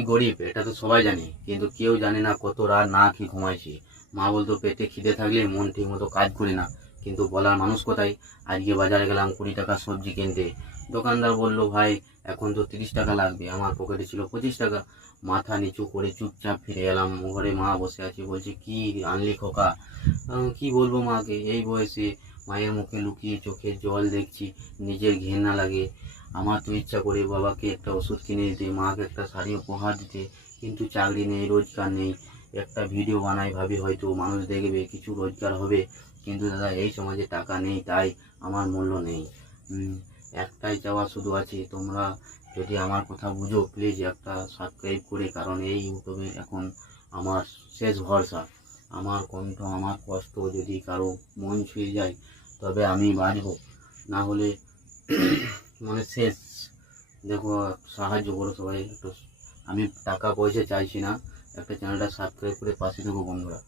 গরিব, এটা তো সবাই জানে। কিন্তু কেউ জানে না কত রাত না কি ঘুমাইছি। মা বলতো, পেটে খিদে থাকলে মন ঠিক মতো কাজ করে না। কিন্তু বলার মানুষ কোথায়? আজকে বাজারে গেলাম কুড়ি টাকা সবজি কিনতে। দোকানদার বলল, ভাই, এখন তো তিরিশ টাকা লাগবে। আমার পকেটে ছিল পঁচিশ টাকা। মাথা নিচু করে চুপচাপ ফিরে এলাম। ঘরে মা বসে আছে। বলছে, কি আনলি খোকা? কি বলব মাকে? এই বয়সে মায়ের মুখে লুকিয়ে চোখে জল দেখছি। নিজের ঘেন্না লাগে। আমার তো ইচ্ছা করে বাবাকে একটা ওষুধ কিনে দিতে, মাকে একটা শাড়ি উপহার দিতে, কিন্তু চাকরি নেই, রোজগার নেই। একটা ভিডিও বানাই ভাবি হয়তো মানুষ দেখবে কিছু রোজগার হবে, কিন্তু দাদা এই সমাজে টাকা নেই, তাই আমার মূল্য নেই। একটাই চাওয়া শুধু আছে, তোমরা যদি আমার কথা বুঝো প্লিজ একটা সাবস্ক্রাইব করে, কারণ এই ইউটিউবে এখন আমার শেষ ভরসা। আমার কণ্ঠ, আমার কষ্ট যদি কারও মন ছুঁয়ে যায়, তবে আমি বাঁচবো। না হলে মানে শেষ। দেখো, সাহায্য করো সবাই। একটু আমি টাকা পয়সা চাইছি না। একটা চ্যানেলটা সাবস্ক্রাইব করে পাশে থাকো, বন্ধুরা।